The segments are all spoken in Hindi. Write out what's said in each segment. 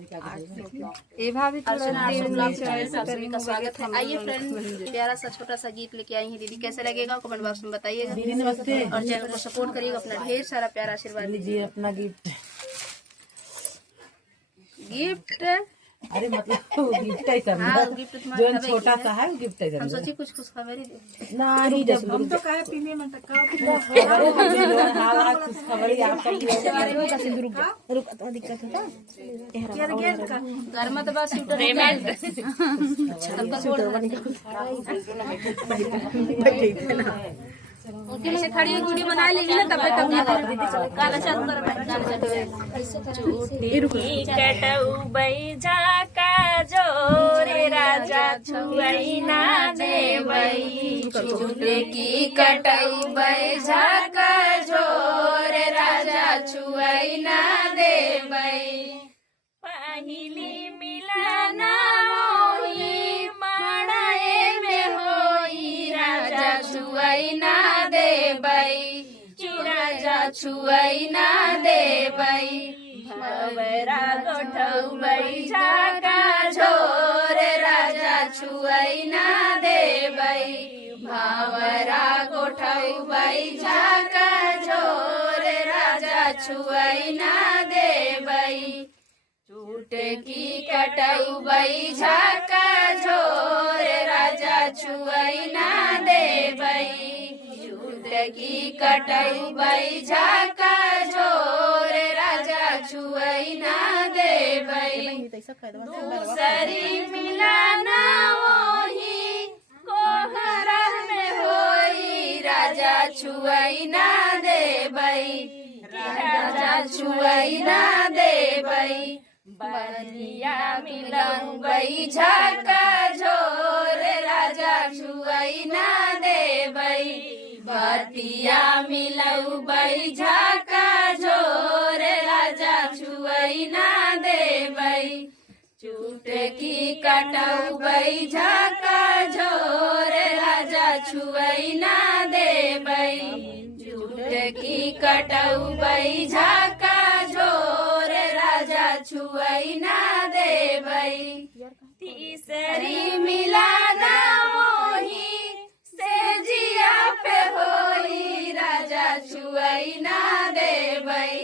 ये भाभी थोड़ा सभी का स्वागत है। आइए फ्रेंड, प्यारा सा छोटा सा गीत लेके आई है दीदी। कैसे लगेगा कमेंट बॉक्स में बताइएगा दीदी नमस्ते। और चैनल को सपोर्ट करिएगा। अपना ढेर सारा प्यारा आशीर्वाद लीजिए अपना गिफ्ट। गिफ्ट अरे मतलब गिफ्ट है सब। हाँ, गिफ्ट तुम्हारा जो छोटा सा है वो गिफ्ट है हम सब। सोची कुछ खबरी दे। नहीं जब हम तो काहे पीने में तक हालात कुछ खबर ही आप रुक तो दिक्कत होता यार गेट का घर में तो बस पेमेंट ऐसे खड़ी वीडियो बना लेगी ना तब तक काला चालू कटऊ बैजा का जोरे राजा छुआई ना देवई चूल्हे की कटऊ बैजा का जोर राजा छुआई ना देवई पहिली मिलाना होई मड़ाए में होई राजा छुआई ना देवई राजा छुआई ना देवई भवरा गोठऊ बैजा का झोर राजा छुआई ना देवई भावरा गोठऊ बैजा का झोर राजा छुआई ना देवई चूट की कटऊ बैजा का झोर राजा छुआई ना देवई चूट की कटऊ बैजा का झोर राजा छुआई ना देवई दूसरी मिलाना वही कोहरा में होई राजा छुआई ना देवई राजा छुआई ना देवई बनिया मिलऊ बैजा का झोर राजा छुआई ना देवई बतिया मिलऊ बैजा का झोर राजा छुआई ना देवई चूट की कटऊ बैजा का झोर राजा छुआई ना देवई चूट की कटऊ बैजा का झोर राजा छुआई ना देवई तीसरी मिलाना मोही से जिया पे होई राजा छुआई ना देवई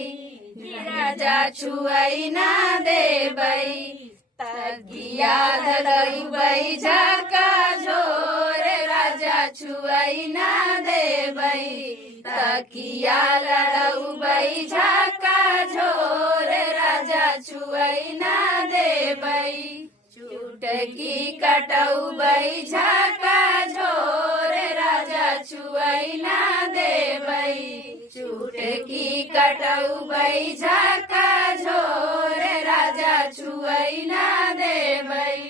राजा छुआई ना देवई तकिया धरई बैजा का झोर राजा छुआई ना देवई तकिया लड़ऊ बैजा का झोर राजा छुआई ना देवई चूट की कटऊ बैजा का झोर राजा छुआई ना देवई चूट की कटऊ बैजा का झोर राजा छुआई ना देवई।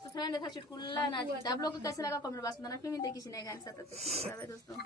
तो फ्रेंड था चुटकुल्ला नाच गीत। आप लोग को कैसा लगा कमेंट बॉक्स में बताना। फिर मिलते किसी नए गाने के साथ। दोस्तों।